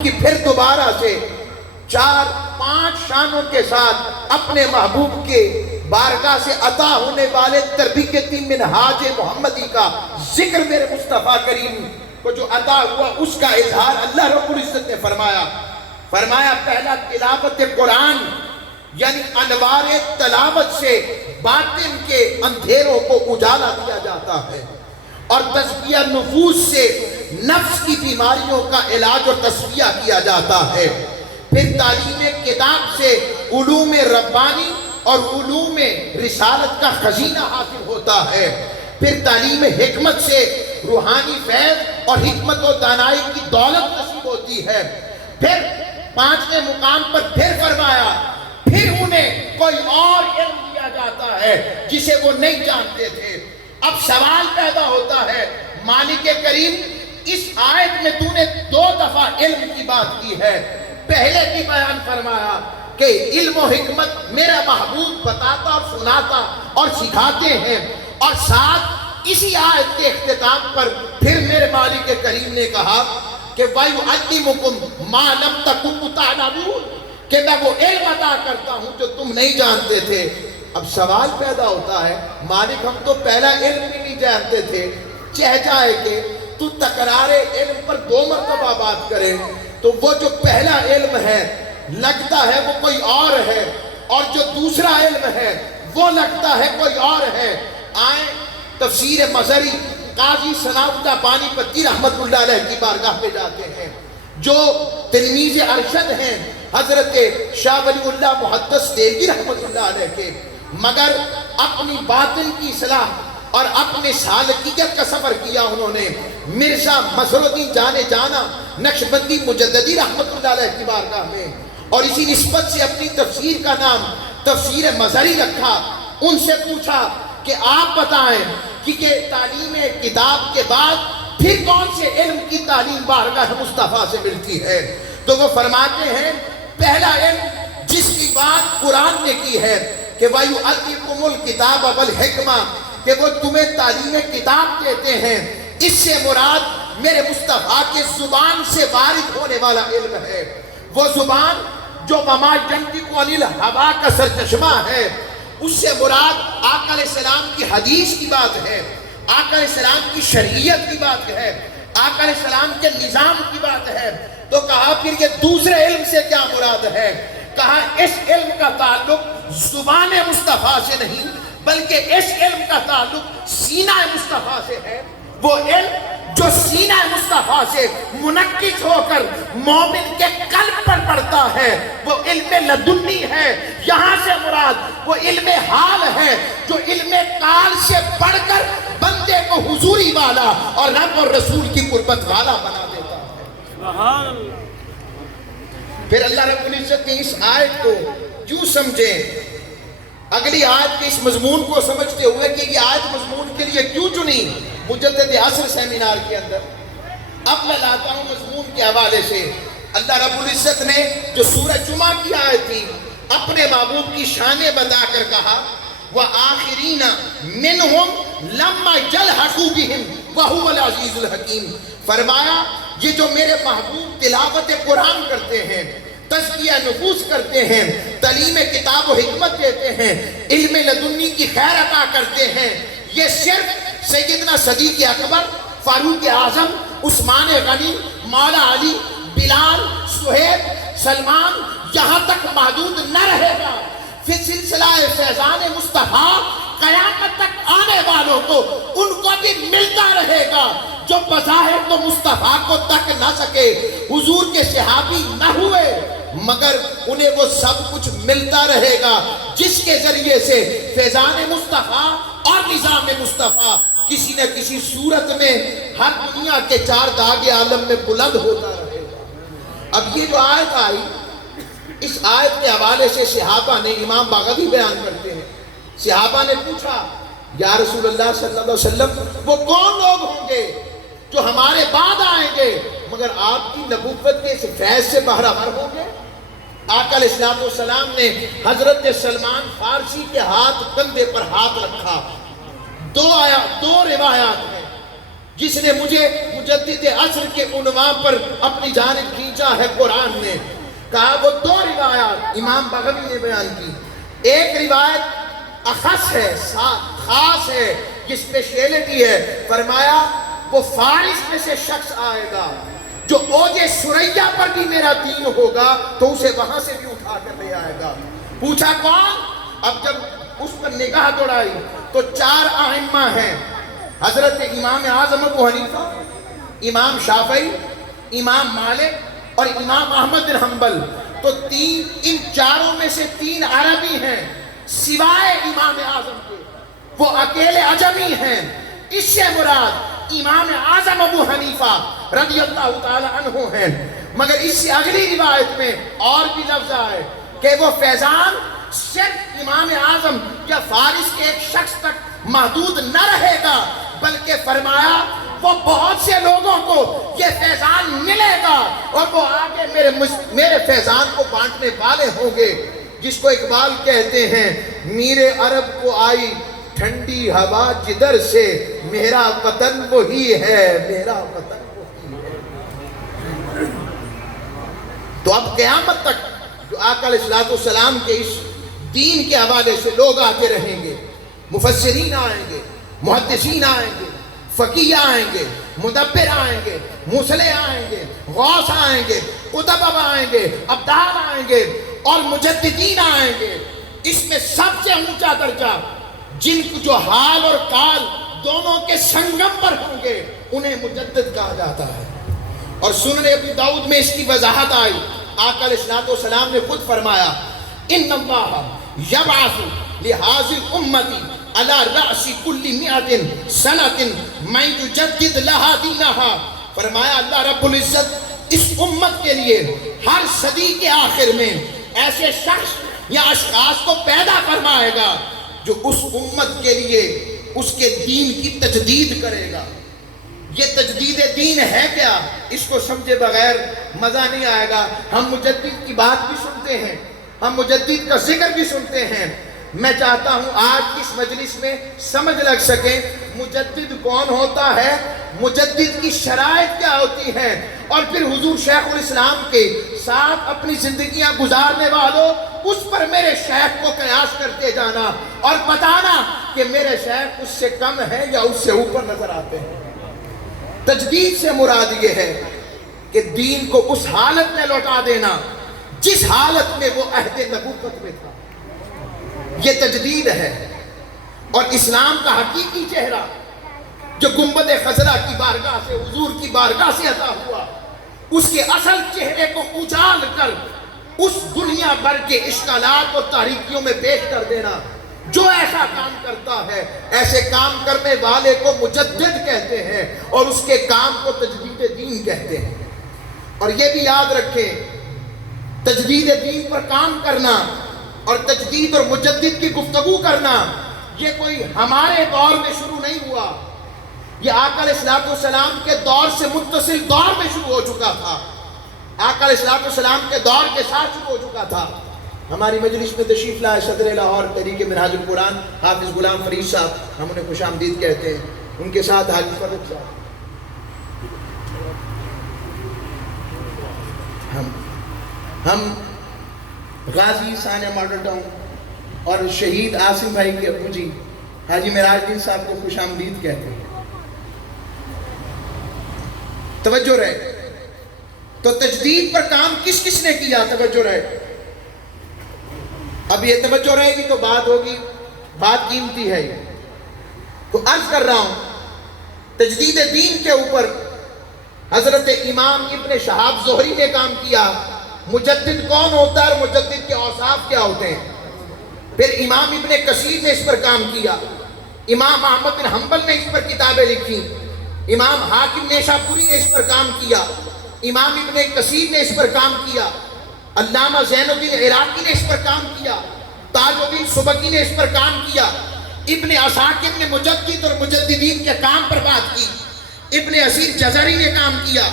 کہ پھر دوبارہ سے 4-5 شانوں کے ساتھ اپنے محبوب کے بارگاہ سے عطا ہونے والے تربیتی منہاج محمدی کا ذکر میرے مصطفیٰ کریم کو جو عطا ہوا اس کا اظہار اللہ رب العزت نے فرمایا پہلا تلاوت قرآن، یعنی انوار تلاوت سے باطن کے اندھیروں کو اجالا دیا جاتا ہے، اور تزکیہ نفوس سے نفس کی بیماریوں کا علاج اور تصفیہ کیا جاتا ہے۔ پھر تعلیم کتاب سے علوم ربانی اور علوم رسالت کا خزینہ حاصل ہوتا ہے۔ پھر تعلیم حکمت سے روحانی فیض اور حکمت و دانائی کی دولت نصیب ہوتی ہے۔ پھر 5ویں مقام پر پھر فرمایا پھر انہیں کوئی اور علم دیا جاتا ہے جسے وہ نہیں جانتے تھے۔ اب سوال پیدا ہوتا ہے مالک کریم، اس آیت میں تو نے 2 دفعہ علم کی بات کی ہے۔ پہلے بھی بیان فرمایا کہ علم و حکمت میرا محبوب بتاتا اور سناتا اور سکھاتے ہیں، اور ساتھ اسی آیت کے اختتام پر پھر میرے مالک کریم نے کہا کہ وَيُعَلِّمُكُمْ مَا لَمْ تَكُونُوا تَعْلَمُونَ، کہ میں وہ علم عطا کرتا ہوں جو تم نہیں جانتے تھے۔ اب سوال پیدا ہوتا ہے مالک ہم تو پہلا علم بھی نہیں جانتے تھے، چہ جائے کہ تو تکرار علم پر 2 مرتبہ بات کرے تو وہ جو پہلا علم ہے لگتا ہے وہ کوئی اور ہے، اور جو دوسرا علم ہے وہ لگتا ہے کوئی اور ہے۔ آئیں تفسیر مظہری قاضی ثناء اللہ بانی پتی رحمت اللہ علیہ کی بارگاہ پہ جاتے ہیں، جو تلمیذ ارشد ہیں حضرت شاہ ولی اللہ محدث دہلوی رحمت اللہ علیہ کے، مگر اپنی باطن کی اصلاح اور اپنے سالکیت کا سفر کیا انہوں نے مرزا مظہر الدین جانے جانا نقشبندی مجددی رحمت اللہ علیہ کی بارگاہ میں، اور اسی نسبت سے اپنی تفسیر کا نام تفسیر مظہری رکھا۔ ان سے پوچھا کہ آپ بتائیں کہ تعلیم کتاب کے بعد پھر کون سے علم کی تعلیم بارگاہ مصطفیٰ سے ملتی ہے؟ تو وہ فرماتے ہیں پہلا علم جس کی بات قرآن نے کی ہے کہ وَيُعَلِّمُكُمُ الْكِتَابَ وَالْحِکْمَةَ، کہ وہ تمہیں تعلیم کتاب دیتے ہیں، اس سے مراد میرے مصطفیٰ کے زبان سے وارد ہونے والا علم ہے۔ وہ زبان جو وَمَا يَنطِقُ عَنِ الْهَوَىٰ کا سرچشمہ ہے، اس سے مراد آقا علیہ السلام کی حدیث کی بات ہے، آقا علیہ السلام کی شریعت کی بات ہے، آقا علیہ السلام کے نظام کی بات ہے۔ تو کہا پھر یہ دوسرے علم سے کیا مراد ہے؟ کہا اس علم کا تعلق زبان مصطفیٰ سے نہیں بلکہ اس علم کا تعلق سینہ مصطفیٰ سے ہے۔ وہ علم جو سینہ مصطفیٰ سے منعکس ہو کر مومن کے قلب پر پڑتا ہے وہ علم لدنی ہے۔ یہاں سے مراد وہ علم حال ہے جو علم قال سے بڑھ کر بندے کو حضوری والا اور رب اور رسول کی قربت والا بنا دیتا ہے۔ پھر اللہ رب العزت نے اس آیت کو کیوں سمجھیں، اگلی آیت کے اس مضمون کو سمجھتے ہوئے کہ یہ آیت مضمون کے لیے کیوں چنی مجدد عصر سیمینار کے اندر، اب میں لاتا ہوں مضمون کے حوالے سے۔ اللہ رب العزت نے جو سورہ جمعہ کی آیت تھی اپنے محبوب کی شانیں بتا کر کہا وَآخِرِينَ مِنْهُمْ لَمَّا يَلْحَقُوا بِهِمْ وَهُوَ الْعَزِيزُ الْحَكِيمُ، فرمایا یہ جو میرے محبوب تلاوت قرآن کرتے ہیں، تزکیہ نفوس کرتے ہیں، تعلیم کتاب و حکمت دیتے ہیں، علم لدنی کی خیر عطا کرتے ہیں، یہ صرف سیدنا صدیق اکبر، فاروق اعظم، عثمان غنی، مولا علی، بلال، سہیب، سلمان یہاں تک محدود نہ رہے گا۔ پھر سلسلہ فیضان مصطفیٰ قیامت تک آنے والوں کو ان کو بھی ملتا رہے گا جو بظاہر تو مصطفیٰ کو تک نہ سکے، حضور کے صحابی نہ ہوئے، مگر انہیں وہ سب کچھ ملتا رہے گا جس کے ذریعے سے فیضان مصطفیٰ اور نظام مصطفیٰ کسی نہ کسی صورت میں ہر دنیا کے 4 داغ عالم میں بلند ہوتا رہے گا۔ اب یہ جو آیت آئی، اس آیت کے حوالے سے صحابہ نے، امام باغوی بیان کرتے ہیں، صحابہ نے پوچھا یا رسول اللہ صلی اللہ علیہ وسلم وہ کون لوگ ہوں گے جو ہمارے بعد آئیں گے مگر آپ کی نبوت کے اس فیض سے بہرہمر ہوں گے؟ آقا علیہ السلام نے حضرت سلمان فارسی کے ہاتھ کندھے پر ہاتھ رکھا۔ 2 روایات ہیں، جس نے مجھے مجدد عصر کے عنوان پر اپنی جانب کھینچا ہے قرآن نے. کہا وہ دو روایات امام بغوی نے بیان کی. ایک روایت اخص ہے، خاص ہے، جس پہ اسپیشلٹی ہے. فرمایا وہ فارس میں سے شخص آئے گا جو اوج سریا پر بھی میرا دین ہوگا تو اسے وہاں سے بھی اٹھا کر لے آئے گا. پوچھا کون؟ اب جب اس پر نگاہ دوڑائی تو 4 ائمہ ہیں، حضرت امام اعظم ابو حنیفہ، امام شافعی، امام مالک اور امام احمد بن حنبل. تو ان چاروں میں سے 3 عربی ہیں سوائے امام اعظم کے، وہ اکیلے عجمی ہیں. اس سے مراد امام اعظم ابو حنیفہ رضی اللہ تعالی عنہ ہیں. مگر اس سے اگلی روایت میں اور بھی لفظ آئے کہ وہ فیضان صرف امام اعظم یا فارس کے ایک شخص تک محدود نہ رہے گا، بلکہ فرمایا وہ بہت سے لوگوں کو یہ فیضان ملے گا اور وہ آگے میرے فیضان کو بانٹنے والے ہوں گے. جس کو اقبال کہتے ہیں میرے عرب کو آئی ٹھنڈی ہوا جدھر سے، میرا وطن وہی ہے، میرا وطن وہی ہے. تو اب قیامت تک جو آقا علیہ الصلوۃ والسلام کے اس دین کے حوالے سے لوگ آتے رہیں گے. مفسرین آئیں گے، محدثین آئیں گے، فقیہ آئیں گے، مدبر آئیں گے، مصلح آئیں گے، غوث آئیں گے، قطب آئیں گے، ابدال آئیں گے اور مجددین آئیں گے. اس میں سب سے اونچا درجہ جن کو جو حال اور کال دونوں کے سنگم پر ہوں گے انہیں مجدد کہا جاتا ہے. اور سنن ابی داؤد میں اس کی وضاحت آئی. آقا علیہ الصلوۃ والسلام نے خود فرمایا ان اللہ یبعث لہذه الامة على رأس كل 100 سنة من يجدد لها دینها. فرمایا اللہ رب العزت اس امت کے لیے ہر صدی کے آخر میں ایسے شخص یا اشخاص کو پیدا فرمائے گا جو اس امت کے لیے اس کے دین کی تجدید کرے گا. یہ تجدید دین ہے کیا؟ اس کو سمجھے بغیر مزہ نہیں آئے گا. ہم مجدد کی بات بھی سنتے ہیں، ہم مجدد کا ذکر بھی سنتے ہیں. میں چاہتا ہوں آج اس مجلس میں سمجھ لگ سکے مجدد کون ہوتا ہے، مجدد کی شرائط کیا ہوتی ہیں، اور پھر حضور شیخ الاسلام کے ساتھ اپنی زندگیاں گزارنے والوں اس پر میرے شیخ کو قیاس کرتے جانا اور بتانا کہ میرے شیخ اس سے کم ہے یا اس سے اوپر نظر آتے ہیں. تجدید سے مراد یہ ہے کہ دین کو اس حالت میں لوٹا دینا جس حالت میں وہ عہد نبوت میں تھا. یہ تجدید ہے. اور اسلام کا حقیقی چہرہ جو گنبد خضرا کی بارگاہ سے، حضور کی بارگاہ سے عطا ہوا، اس کے اصل چہرے کو اجال کر اس دنیا بھر کے اشکالات اور تاریکیوں میں پیش کر دینا. جو ایسا کام کرتا ہے ایسے کام کرنے والے کو مجدد کہتے ہیں اور اس کے کام کو تجدید دین کہتے ہیں. اور یہ بھی یاد رکھیں تجدید دین پر کام کرنا اور تجدید اور مجدد کی گفتگو کرنا یہ کوئی ہمارے دور میں شروع نہیں ہوا. یہ آقا علیہ الصلوۃ والسلام کے دور سے متصل دور میں شروع ہو چکا تھا. آقا علیہ الصلوۃ والسلام کے دور کے ساتھ شروع ہو چکا تھا. ہماری مجلس میں تشریف لائے صدر لاہور تحریک منہاج القرآن حافظ غلام فرید صاحب، ہم انہیں خوش آمدید کہتے ہیں. ان کے ساتھ حاجی فرید صاحب، ہم غازی ثانیہ ماڈل ٹاؤن اور شہید عاصم بھائی کے ابو جی حاجی معراج الدین صاحب کو خوش آمدید کہتے ہیں. توجہ رہے. تو تجدید پر کام کس کس نے کیا؟ توجہ رہے. اب یہ توجہ رہے گی تو بات ہوگی، بات قیمتی ہے. تو عرض کر رہا ہوں تجدید دین کے اوپر حضرت امام ابن شہاب زہری نے کام کیا. مجدد کون ہوتا ہے اور مجدد کے اوصاف کیا ہوتے ہیں؟ پھر امام ابن کثیر نے اس پر کام کیا. امام احمد بن حنبل نے اس پر کتابیں لکھی. امام حاکم نیشاپوری نے اس پر کام کیا. امام ابن کثیر نے اس پر کام کیا. علامہ زین الدین عراقی نے اس پر کام کیا. تاج الدین سبکی نے اس پر کام کیا. ابن عساکر نے مجدد اور مجددین کے کام پر بات کی. ابن اسیر جزری نے کام کیا.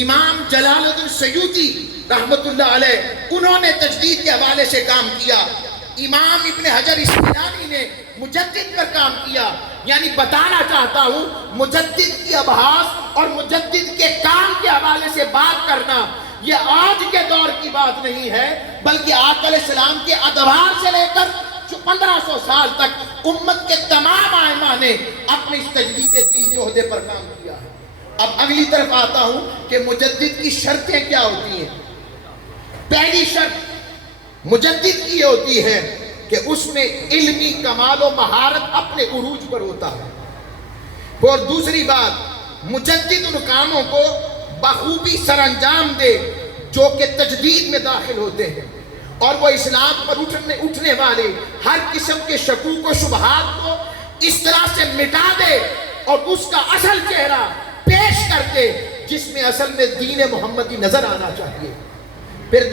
امام جلال الدین سیوطی رحمت اللہ علیہ انہوں نے تجدید کے حوالے سے کام کیا. امام ابن حجر اسقلانی نے مجدد پر کام کیا. یعنی بتانا چاہتا ہوں مجدد کی ابحاث اور مجدد کے کام کے حوالے سے بات کرنا یہ آج کے دور کی بات نہیں ہے، بلکہ آقا علیہ السلام کے ادوار سے لے کر 1500 سال تک امت کے تمام ائمہ نے اپنے اس تجدید دین کے عہدے پر کام کیا ہے۔ اب اگلی طرف آتا ہوں کہ مجدد کی شرطیں کیا ہوتی ہیں۔ پہلی شرط مجدد کی ہوتی ہے کہ اس میں علمی کمال و مہارت اپنے عروج پر ہوتا ہے، اور دوسری بات مجدد ان کاموں کو بخوبی سر انجام دے جو کہ تجدید میں داخل ہوتے ہیں، اور وہ اسلام پر اٹھنے والے ہر قسم کے شکوک و شبہات کو اس طرح سے مٹا دے اور اس کا اصل چہرہ پیش کر دے جس میں اصل میں دین محمدی نظر آنا چاہیے۔ پھر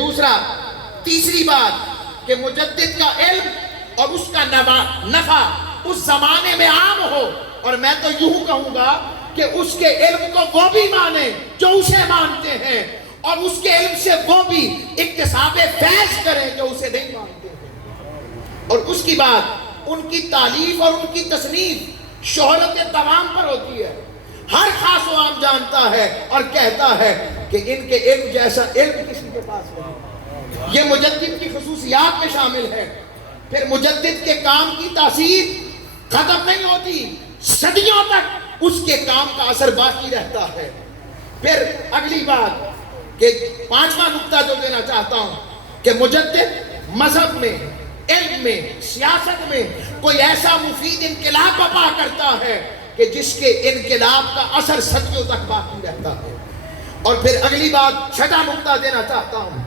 تیسری بات کہ مجدد کا علم اور اس کا نفع اس زمانے میں عام ہو، اور میں تو یوں کہوں گا کہ اس کے علم کو وہ بھی مانے جو اسے مانتے ہیں، اور اس کے علم سے وہ بھی اکتساب فیض کریں جو اسے نہیں مانتے ہیں۔ اور اس کی بات ان کی تعلیف اور ان کی تصنیف شہرت تمام پر ہوتی ہے، ہر خاص و عام جانتا ہے اور کہتا ہے کہ ان کے علم جیسا علم کسی کے پاس نہیں۔ یہ مجدد کی خصوصیات میں شامل ہے۔ پھر مجدد کے کام کی تاثیر ختم نہیں ہوتی، صدیوں تک اس کے کام کا اثر باقی رہتا ہے۔ پھر اگلی بات کہ پانچواں نقطہ جو دینا چاہتا ہوں کہ مجدد مذہب میں، علم میں، سیاست میں کوئی ایسا مفید انقلاب برپا کرتا ہے کہ جس کے انقلاب کا اثر صدیوں تک باقی رہتا ہے۔ اور پھر اگلی بات چھٹا نقطہ دینا چاہتا ہوں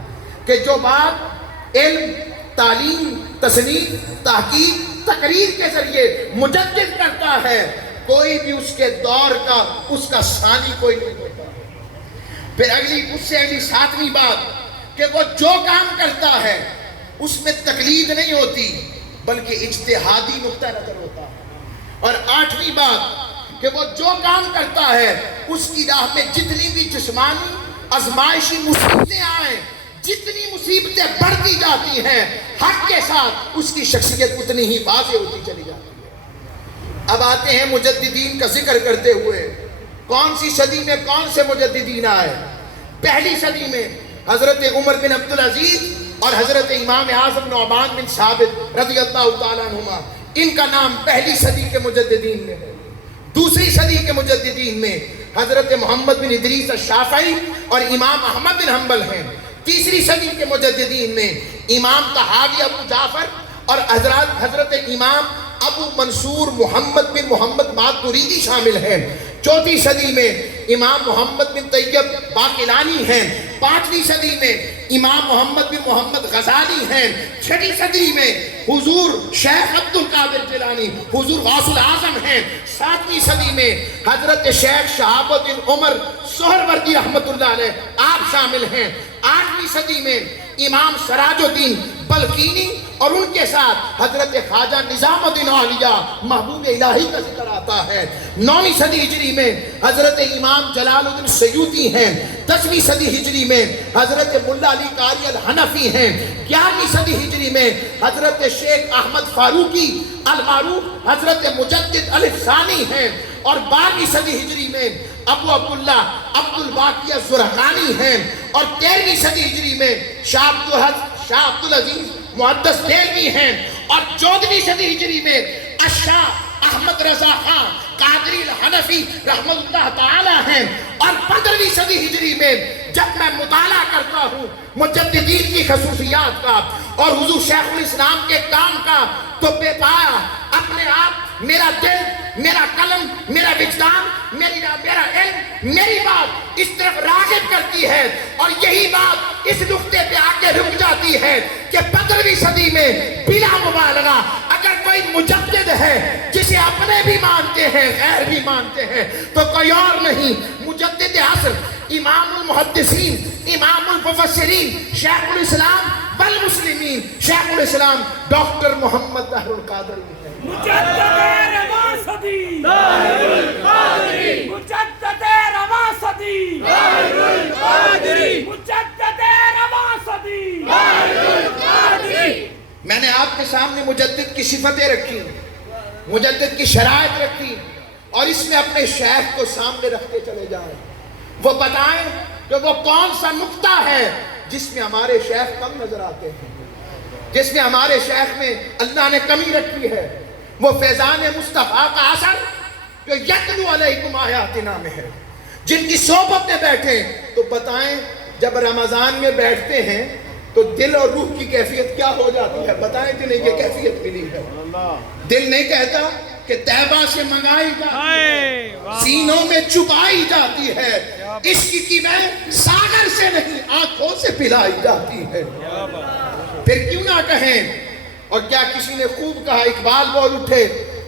کہ جو بات علم، تعلیم، تصنیف، تحقیق، تقریر کے ذریعے مجدد کرتا ہے، کوئی بھی اس کے دور کا اس کا ثانی کوئی نہیں ہوتا۔ پھر اس سے اگلی ساتویں بات کہ وہ جو کام کرتا ہے اس میں تقلید نہیں ہوتی بلکہ اجتہادی نقطہ نظر ہوتا ہے۔ اور آٹھویں بات کہ وہ جو کام کرتا ہے اس کی راہ میں جتنی بھی جسمانی آزمائشی مصیبتیں آئیں، جتنی مصیبتیں بڑھتی جاتی ہیں، حق کے ساتھ اس کی شخصیت اتنی ہی واضح ہوتی چلی جاتی ہے۔ اب آتے ہیں مجددین کا ذکر کرتے ہوئے کون سی صدی میں کون سے مجددین آئے۔ پہلی صدی میں حضرت عمر بن عبدالعزیز اور حضرت امام اعظم نعمان بن ثابت رضی اللہ تعالیٰ عنہما، ان کا نام پہلی صدی کے مجددین میں ہے۔ دوسری صدی کے مجددین میں حضرت محمد بن ادریس الشافعی اور امام احمد بن حنبل ہیں۔ تیسری صدی کے مجددین میں امام طحاوی ابو جعفر اور حضرت امام ابو منصور محمد بن محمد ماتریدی شامل ہیں۔ چوتھی صدی میں امام محمد بن طیب باقلانی ہیں۔ پانچویں صدی میں امام محمد بن محمد غزالی ہیں۔ چھٹی صدی میں حضور شیخ عبد القادر جیلانی حضور غوث العظم ہیں۔ ساتویں صدی میں حضرت شیخ شہاب الدین عمر سہروردی رحمت اللہ علیہ آپ شامل ہیں۔ آٹھویں صدی میں امام سراج الدین بلقینی اور ان کے ساتھ حضرت خواجہ نظام الدین اولیاء محبوب الہی کا ذکر آتا ہے۔ نویں صدی ہجری میں حضرت امام جلال الدین سیوطی ہیں۔ 10ویں صدی ہجری میں حضرت ملا علی قاری الحنفی ہیں۔ 11ویں صدی ہجری میں حضرت شیخ احمد فاروقی المعروف حضرت مجدد الف ثانی ہیں۔ اور 12ویں صدی ہجری میں ابو عبداللہ عبد الباقی الزرقانی ہیں۔ اور 13ویں صدی ہجری میں شاہ عبدالعزیز محدث دہلوی ہیں۔ اور 14ویں صدی ہجری میں الشاہ احمد رضا خان قادری الحنفی رحمۃ اللہ تعالی ہیں۔ اور 15ویں صدی ہجری میں جب میں مطالعہ کرتا ہوں مجددین کی خصوصیات کا اور حضور شیخ الاسلام کے کام کا تو بے پایا اپنے آپ میرا دل، میرا قلم، میرا وجدان، میرا علم، میری بات اس طرف راغب کرتی ہے، اور یہی بات اس نقطے پہ آگے رک جاتی ہے کہ 15ویں صدی میں بلا مبالغہ اگر کوئی مجدد ہے جسے اپنے بھی مانتے ہیں غیر بھی مانتے ہیں تو کوئی اور نہیں، مجدد عصر، امام المحدثین، امام المفسرین، شیخ الاسلام والمسلمین، شیخ الاسلام ڈاکٹر محمد طاہر القادری ہے۔ مجدد رواصدی طاہر القادری، مجدد رواصدی طاہر القادری، مجدد رواصدی طاہر القادری۔ میں نے آپ کے سامنے مجدد کی صفتیں رکھی، مجدد کی شرائط رکھی اور اس میں اپنے شیخ کو سامنے رکھتے چلے جائیں، وہ بتائیں کہ وہ کون سا نقطہ ہے جس میں ہمارے شیخ کم نظر آتے ہیں، جس میں ہمارے شیخ میں اللہ نے کمی رکھی ہے، وہ فیضان مصطفیٰ کا اثر جو یتلو علیکم آیاتنا میں ہے، جن کی صحبت میں بیٹھیں تو بتائیں جب رمضان میں بیٹھتے ہیں تو دل اور روح کی کیفیت کیا ہو جاتی ہے، بتائیں جنہیں یہ کیفیت ملی ہے۔ دل نہیں کہتا کہ طیبہ سے منگائی جاتی ہے، سینوں میں چپائی جاتی ہے، عشق کی میں ساغر سے نہیں آنکھوں سے پلائی جاتی ہے۔ پھر کیوں نہ کہیں، اور کیا کسی نے خوب کہا، اقبال بول اٹھے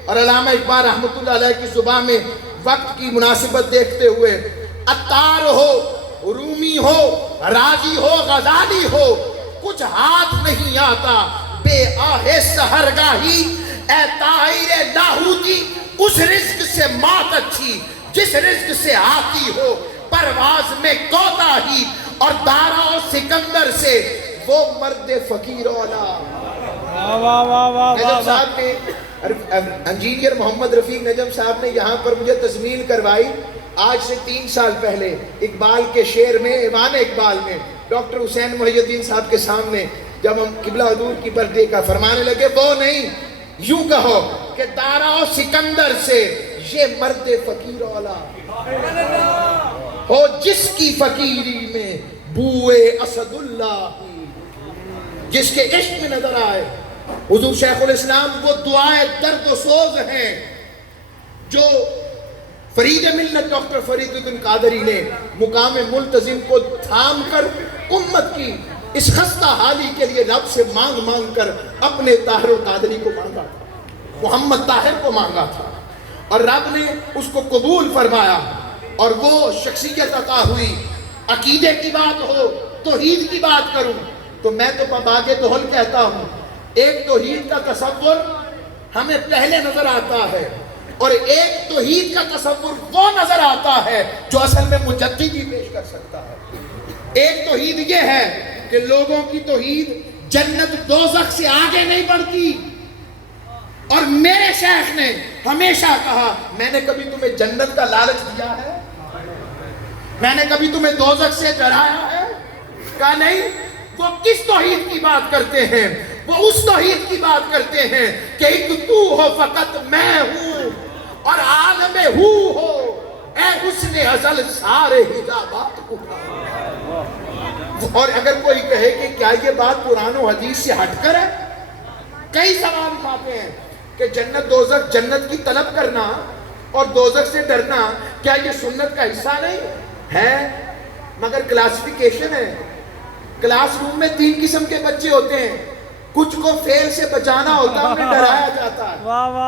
اور علامہ اقبال رحمۃ اللہ علیہ کی زبان میں وقت کی مناسبت دیکھتے ہوئے، عطار ہو، رومی ہو، راضی ہو، غزالی ہو، کچھ ہاتھ نہیں آتا بے آہ سحرگاہی، اے طائر لاہوتی اس رزق سے مات اچھی جس رزق سے آتی ہو پرواز میں کوتاہی، اور دارا و سکندر سے وہ مرد فقیر اولا۔ نجم صاحب نے، انجینئر محمد رفیق نجم صاحب نے یہاں پر مجھے تزمیل کروائی آج سے 3 سال پہلے، اقبال کے شعر میں، ایوان اقبال میں، ڈاکٹر حسین محی الدین صاحب کے سامنے جب ہم قبلہ حضور کی برتھڈے کا فرمانے لگے، وہ نہیں، یوں کہو کہ دارا و سکندر سے یہ مرد فقیر اولا ہو جس کی فقیری میں بوئے اسد اللہ، جس کے عشق میں نظر آئے حضور شیخ الاسلام وہ دعائے درد و سوز ہیں جو فرید ملت ڈاکٹر فرید الدین قادری نے مقام ملتزم کو تھام کر امت کی اس خستہ حالی کے لیے رب سے مانگ مانگ کر اپنے طاہر القادری کو مانگا تھا، محمد طاہر کو مانگا تھا، اور رب نے اس کو قبول فرمایا اور وہ شخصیت عطا ہوئی۔ عقیدے کی بات ہو، توحید کی بات کروں تو میں تو باغ دہل کہتا ہوں، ایک توحید کا تصور ہمیں پہلے نظر آتا ہے اور ایک توحید کا تصور وہ نظر آتا ہے جو اصل میں مجدد ہی پیش کر سکتا ہے۔ ایک توحید یہ ہے کہ لوگوں کی توحید جنت دوزخ سے آگے نہیں بڑھتی، اور میرے شیخ نے ہمیشہ کہا، میں نے کبھی تمہیں جنت کا لالچ دیا ہے؟ میں نے کبھی تمہیں دوزخ سے ڈرایا ہے؟ کہا نہیں۔ وہ کس توحید کی بات کرتے ہیں؟ وہ اس توحید کی بات کرتے ہیں کہ ایک تو ہو فقط میں ہوں اور عالم ہو اے حسن ازل سارے حجابات اٹھا۔ اور اگر کوئی کہے کہ کیا یہ بات قرآن و حدیث سے ہٹ کر ہے، کئی سوال اٹھاتے ہیں کہ جنت دوزخ، جنت کی طلب کرنا اور دوزخ سے ڈرنا کیا یہ سنت کا حصہ نہیں ہے؟ مگر کلاسیفیکیشن ہے۔ کلاس روم میں 3 قسم کے بچے ہوتے ہیں، کچھ کو فیل سے بچانا ہوتا ہے، انہیں ڈرایا جاتا ہے،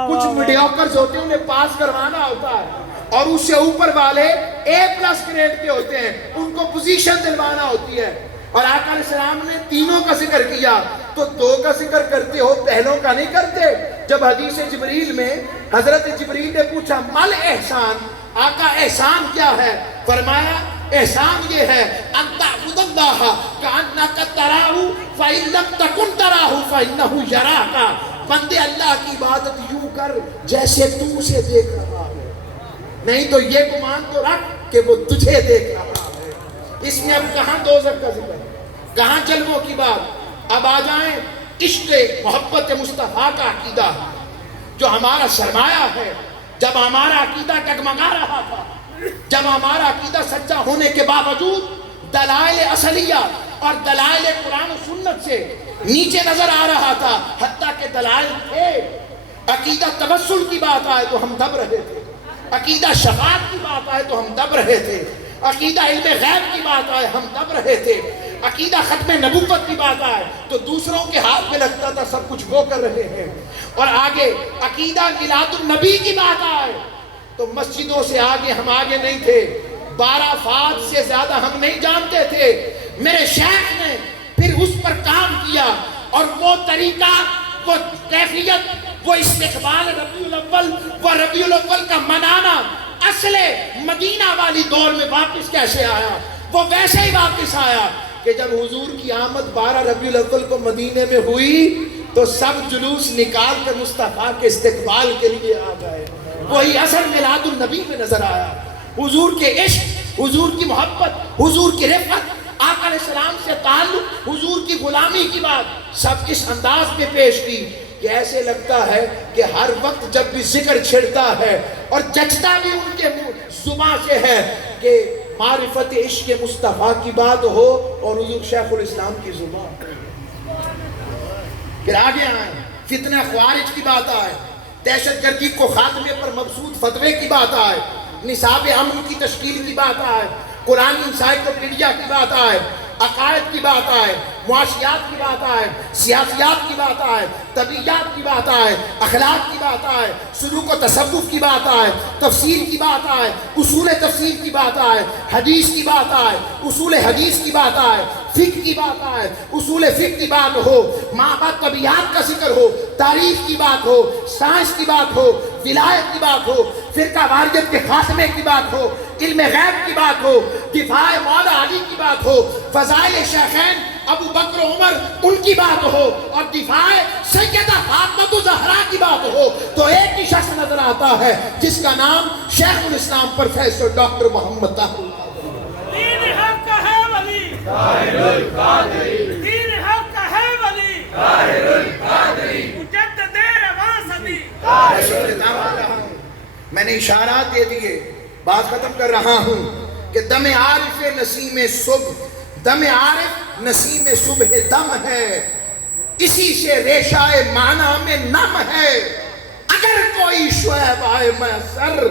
کچھ میڈیوکرز ہوتے ہیں، انہیں پاس کروانا ہوتا ہے، اور اس سے اوپر والے A+ گریڈ کے ہوتے ہیں، ان کو پوزیشن دلوانا ہوتی ہے۔ اور آقا علیہ السلام نے تینوں کا ذکر کیا تو 2 کا ذکر کرتے ہو، پہلوں کا نہیں کرتے۔ جب حدیث جبریل میں حضرت جبریل نے پوچھا مل احسان، آقا احسان کیا ہے؟ فرمایا احسان یہ ہے ان تعبد اللہ کأنک تراہ فإن لم تکن تراہ فإنہ یراک، بندے اللہ کی عبادت یوں کر جیسے تو اسے دیکھ رہا ہے، نہیں تو یہ گمان تو رکھ کہ وہ تجھے دیکھ رہا ہے۔ اس میں اب کہاں دوزخ کا ذکر، کہاں جلووں کی بات؟ اب آ جائیں عشق محبت مصطفیٰ کا عقیدہ جو ہمارا سرمایہ ہے۔ جب ہمارا عقیدہ ٹگمگا رہا تھا، جب ہمارا عقیدہ سچا ہونے کے باوجود دلائل اصلیہ اور دلائل قرآن و سنت سے نیچے نظر آ رہا تھا، حتیٰ کہ دلائل تھے، عقیدہ توسل کی بات آئے تو ہم دب رہے تھے، عقیدہ شفاعت کی بات آئے تو ہم دب رہے تھے، عقیدہ علم غیب کی بات آئے ہم دب رہے تھے، عقیدہ ختم نبوت کی بات آئے تو دوسروں کے ہاتھ میں لگتا تھا سب کچھ وہ کر رہے ہیں، اور آگے عقیدہ میلاد النبی کی بات آئے تو مسجدوں سے آگے ہم آگے نہیں تھے، 12 فات سے زیادہ ہم نہیں جانتے تھے۔ میرے شیخ نے پھر اس پر کام کیا اور وہ طریقہ، وہ کیفیت، وہ استقبال ربیع الاول، وہ ربیع الاول کا منانا اصل مدینہ والی دور میں واپس کیسے آیا؟ وہ ویسے ہی واپس آیا کہ جب حضور کی آمد 12 ربیع الاول کو مدینے میں ہوئی تو سب جلوس نکال کر مصطفیٰ کے استقبال کے لیے آ گئے. وہی اثر میلاد النبی میں نظر آیا. حضور کے عشق، حضور کی محبت، حضور کی رفقت، آقا علیہ السلام سے تعلق، حضور کی غلامی کی بات سب اس انداز میں پیش کی کہ ایسے لگتا ہے کہ ہر وقت جب بھی ذکر چھڑتا ہے اور جچتا بھی ان کے زباں سے ہے کہ معرفت عشق مصطفیٰ کی بات ہو اور حضور شیخ الاسلام کی زبان. پھر آگے آئیں، فتنہ خوارج کی بات آئے، دہشت گردی کو خاتمے پر مبسوط فتوے کی بات آئے، نصاب امن کی تشکیل کی بات آئے، قرآن انسائیکلوپیڈیا کی بات آئے، عقائد کی بات آئے، معاشیات کی بات آئے، سیاسیات کی بات آئے، طبیعیات کی بات آئے، اخلاق کی بات آئے، سلوک و تصوف کی بات آئے، تفسیر کی بات آئے، اصول تفسیر کی بات آئے، حدیث کی بات آئے، اصول حدیث کی بات آئے، فقہ کی بات آئے، اصول فقہ کی بات ہو، معبد طبیعات کا ذکر ہو، تاریخ کی بات ہو، سائنس کی بات ہو، ولایت کی بات ہو، فرقہ واریت کے خاتمے کی بات ہو، علم غیب کی بات ہو، دفاع مولا علی کی بات ہو، فضائل شیخین ابو بکر و عمر ان کی بات ہو، اور دفاع سیدہ فاطمہ الزہرا کی بات ہو، تو ایک ہی شخص نظر آتا ہے جس کا نام شیخ الاسلام پروفیسر ڈاکٹر محمد طاہر القادری. دین حق کا ہے ولی طاہر القادری، دین حق کا ہے ولی طاہر القادری، مجدد رواں صدی میں نے اشارات دے دیے، بات ختم کر رہا ہوں کہ دم عارف نسیم صبح، دم عارف نسیم صبح دم ہے، اسی سے ریشہ معنی میں نم ہے. اگر کوئی شعیب آئے میسر،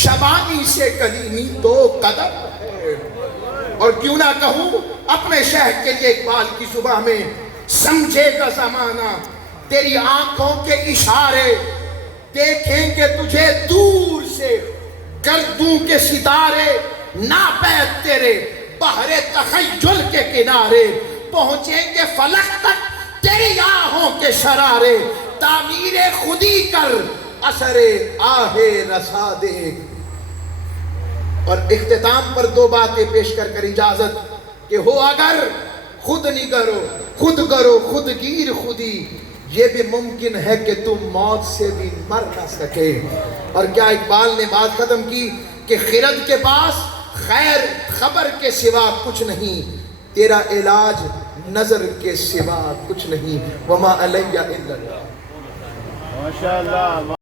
شبانی سے کلیمی دو قدم ہے. اور کیوں نہ کہوں اپنے شہر کے لیے اقبال کی زبان میں، سمجھے گا زمانہ تیری آنکھوں کے اشارے، دیکھیں گے تجھے دور سے گردوں کے ستارے، ناپید تیرے بحر تخیل کے کنارے، پہنچیں گے فلک تک تیری آہوں کے شرارے، تعمیر خودی کر اثر آہ رسا دے. اور اختتام پر دو باتیں پیش کر اجازت کہ ہو اگر خود نگرو، خود کرو خود گیر خودی، یہ بھی ممکن ہے کہ تم موت سے بھی مر نہ سکے. اور کیا اقبال نے بات ختم کی کہ خرد کے پاس خیر خبر کے سوا کچھ نہیں، تیرا علاج نظر کے سوا کچھ نہیں. وما علیہ الا اللہ. ماشاءاللہ.